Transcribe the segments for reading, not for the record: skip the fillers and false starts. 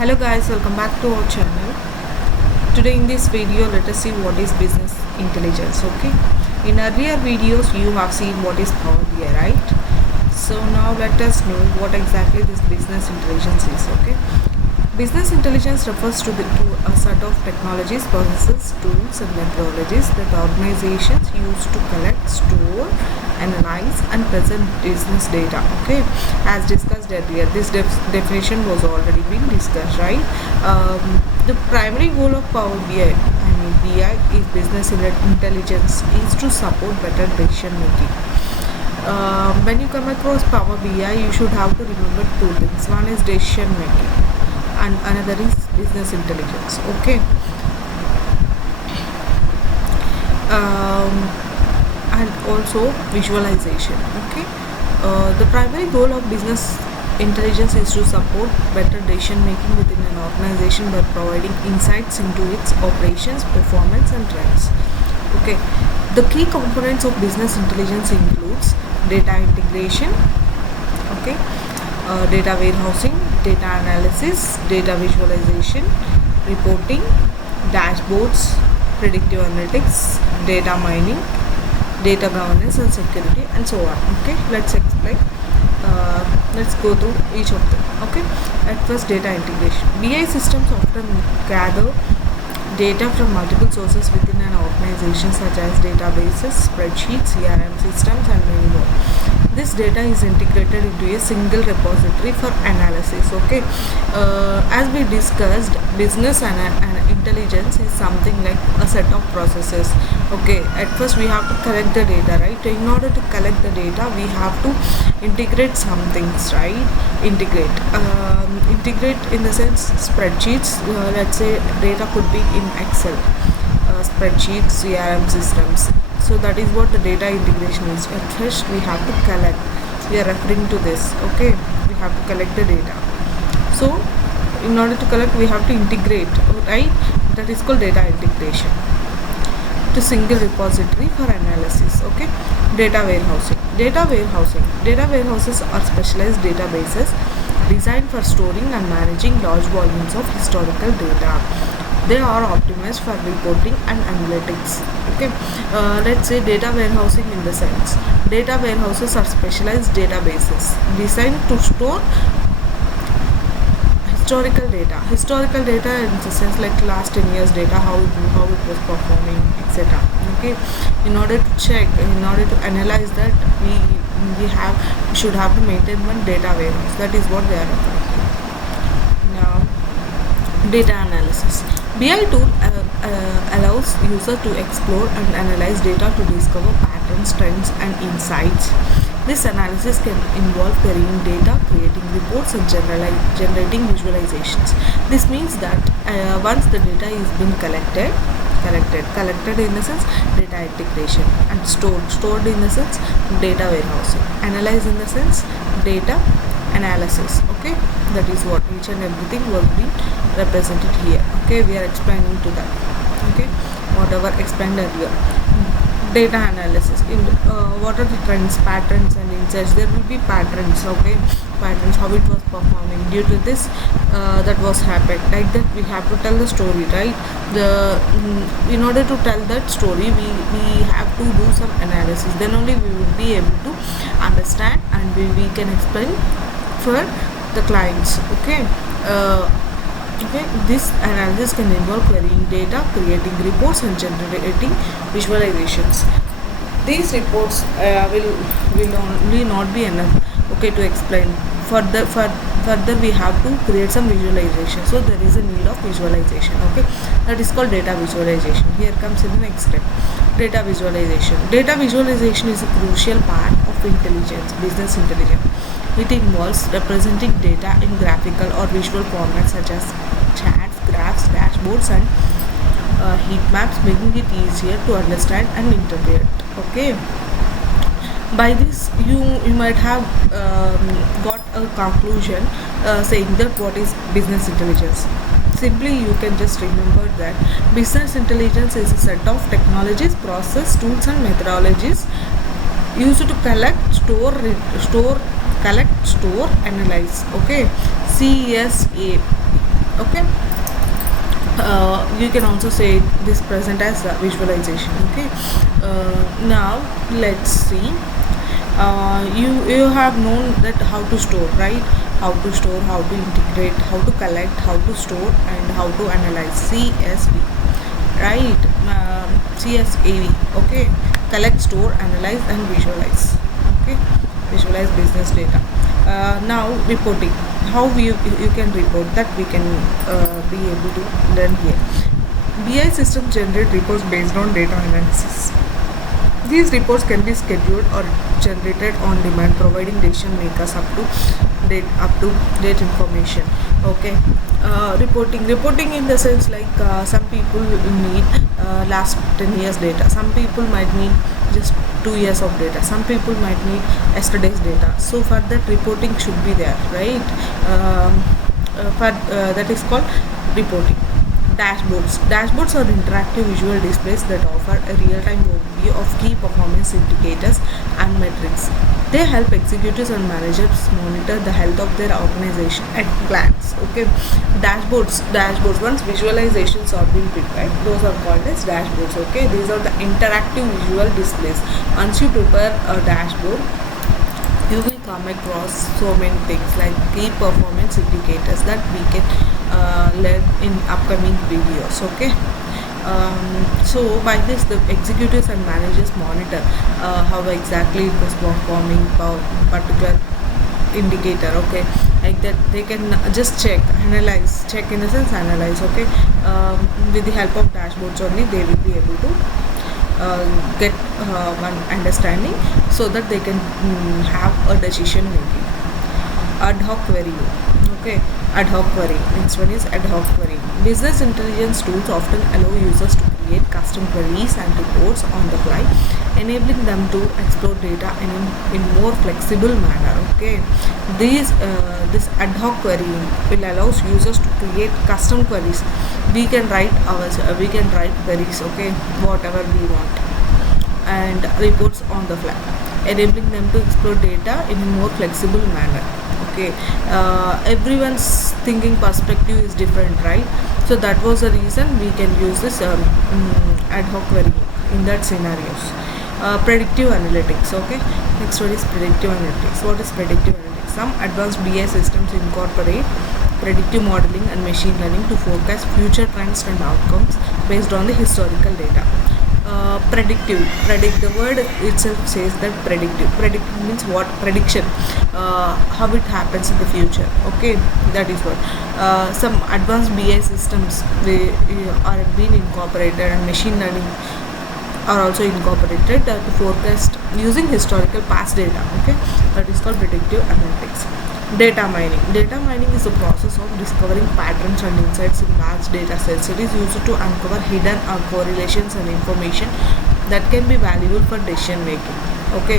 Hello guys, welcome back to our channel. Today in this video let us see what is business intelligence. Okay, in earlier videos you have seen what is Power BI, right? So now let us know what exactly this business intelligence is. Okay, business intelligence refers to a set of technologies, processes, tools and methodologies that organizations use to collect, store, analyze and present business data. Okay, as discussed earlier, this definition was already been discussed, right? The primary goal of Power BI, BI is business intelligence, is to support better decision making. When you come across Power BI, you should have to remember two things. One is decision making and another is business intelligence. Okay, and also visualization. Okay, the primary goal of business intelligence is to support better decision making within an organization by providing insights into its operations, performance and trends. Okay, the key components of business intelligence includes data integration, okay, data warehousing, data analysis, data visualization, reporting, dashboards, predictive analytics, data mining, data governance and security and so on. Okay, let's explain. Let's go through each of them. Okay, at first, data integration. BI systems often gather data from multiple sources within an organization such as databases, spreadsheets, CRM systems and many more. This data is integrated into a single repository for analysis. Okay, as we discussed, business and intelligence is something like a set of processes. Okay, at first we have to collect the data, right? In order to collect the data, we have to integrate some things, right? Integrate in the sense spreadsheets. Let's say data could be in Excel, spreadsheets, CRM systems. So that is what the data integration is. At first we have to collect. We are referring to this. Okay, we have to collect the data. So in order to collect, we have to integrate, right? That is called data integration to single repository for analysis. Okay, data warehousing. Data warehouses are specialized databases designed for storing and managing large volumes of historical data. They are optimized for reporting and analytics. Okay, let's say data warehousing in the sense, data warehouses are specialized databases designed to store historical data in the sense like last 10 years data, how it was performing, etc. Okay, in order to check, in order to analyze that, we should have to maintain one data warehouse. That is what they are referring to. Now, data analysis. BI tool allows user to explore and analyze data to discover patterns, trends and insights. This analysis can involve querying data, creating reports and generating visualizations. This means that once the data is being collected in the sense data integration, and stored in the sense data warehousing, analyzed in the sense data analysis. Okay, that is what each and everything was being represented here. Okay, we are explaining to that. Okay, whatever explained earlier. Data analysis. In what are the trends, patterns and insights? There will be patterns. Okay, patterns, how it was performing due to this, that was happened, like that. We have to tell the story, right? In order to tell that story, we have to do some analysis. Then only we will be able to understand and we can explain for the clients. Okay, okay, this analysis can involve querying data, creating reports and generating visualizations. These reports will only not be enough, okay, to explain. Further we have to create some visualization. So there is a need of visualization. Okay, that is called data visualization. Here comes in the next step, data visualization. Data visualization is a crucial part of intelligence, business intelligence. It involves representing data in graphical or visual formats such as charts, graphs, dashboards and heat maps, making it easier to understand and interpret. Okay, by this you might have got a conclusion saying that what is business intelligence. Simply you can just remember that business intelligence is a set of technologies, process, tools and methodologies used to collect, collect, store, analyze. Okay, CSA Okay. You can also say this present as visualization. Okay. Now let's see. You have known that how to store, right? How to store, how to integrate, how to collect, how to store, and how to analyze. CSV, right? CSAV. Okay. Collect, store, analyze, and visualize. Okay. Visualize business data. Now reporting, how you can report, that we can be able to learn here. BI system generate reports based on data analysis. These reports can be scheduled or generated on demand, providing decision makers up to date information. Okay. Reporting in the sense like some people need last 10 years data, some people might need just 2 years of data, some people might need yesterday's data. So for that, reporting should be there, right? For that is called reporting. Dashboards are interactive visual displays that offer a real-time overview of key performance indicators and metrics. They help executives and managers monitor the health of their organization at glance. Okay. Dashboards. Once visualizations are being prepared, those are called as dashboards. Okay. These are the interactive visual displays. Once you prepare a dashboard, you will come across so many things like key performance indicators that we can learn in upcoming videos. Okay. So by this, the executives and managers monitor how exactly it was performing for particular indicator. Okay. Like that, they can just check in the sense analyze. Okay. With the help of dashboards only, they will be able to get one understanding, so that they can have a decision making. Ad hoc querying. Okay. Ad hoc querying. Next one is ad hoc querying. Business intelligence tools often allow users to create custom queries and reports on the fly, enabling them to explore data in more flexible manner. Okay. This ad hoc querying will allow users to create custom queries. We can write queries. Okay, whatever we want, and reports on the fly, enabling them to explore data in a more flexible manner. Okay. Everyone's thinking perspective is different, right? So that was the reason we can use this ad hoc query in that scenarios. Predictive analytics. Okay. Next one is predictive analytics. What is predictive analytics? Some advanced BI systems incorporate predictive modeling and machine learning to forecast future trends and outcomes based on the historical data. Predict, the word itself says that predictive means what? Prediction, how it happens in the future. Okay. That is what some advanced BI systems, they are being incorporated, and machine learning are also incorporated to forecast using historical past data. Okay. That is called predictive analytics. Data mining is the process of discovering patterns and insights in large data sets. It is used to uncover hidden correlations and information that can be valuable for decision making. Okay.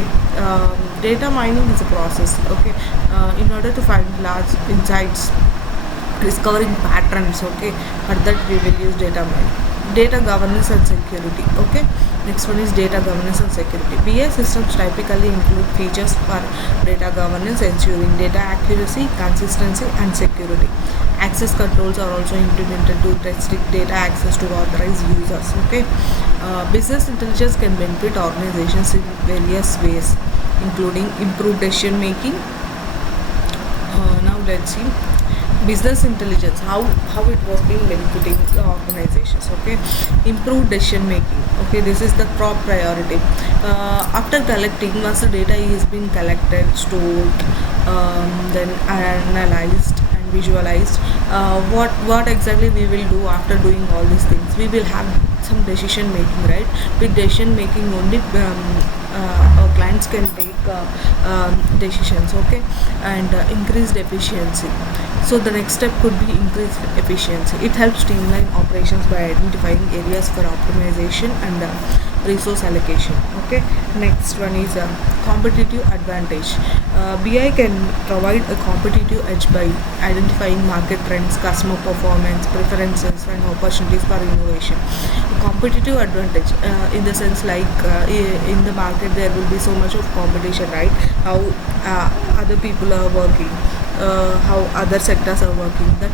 Data mining is a process. Okay. In order to find large insights, discovering patterns. Okay. For that, we will use data mining. Data governance and security. Okay. Next one is data governance and security. BI systems typically include features for data governance, ensuring data accuracy, consistency, and security. Access controls are also implemented to restrict data access to authorized users. Okay. Business intelligence can benefit organizations in various ways, including improved decision making. Now let's see business intelligence, how it was being benefiting the organizations. Okay. Improved decision making. Okay. This is the top priority. After collecting, once the data is being collected, stored, then analyzed and visualized, what exactly we will do after doing all these things? We will have some decision making, right? With decision making only, our clients can take decisions. Okay. And increased efficiency. So the next step could be increased efficiency. It helps streamline operations by identifying areas for optimization and resource allocation. Okay. Next one is competitive advantage. BI can provide a competitive edge by identifying market trends, customer performance, preferences, and opportunities for innovation. Competitive advantage in the sense like in the market there will be so much of competition, right? How other people are working, how other sectors are working, the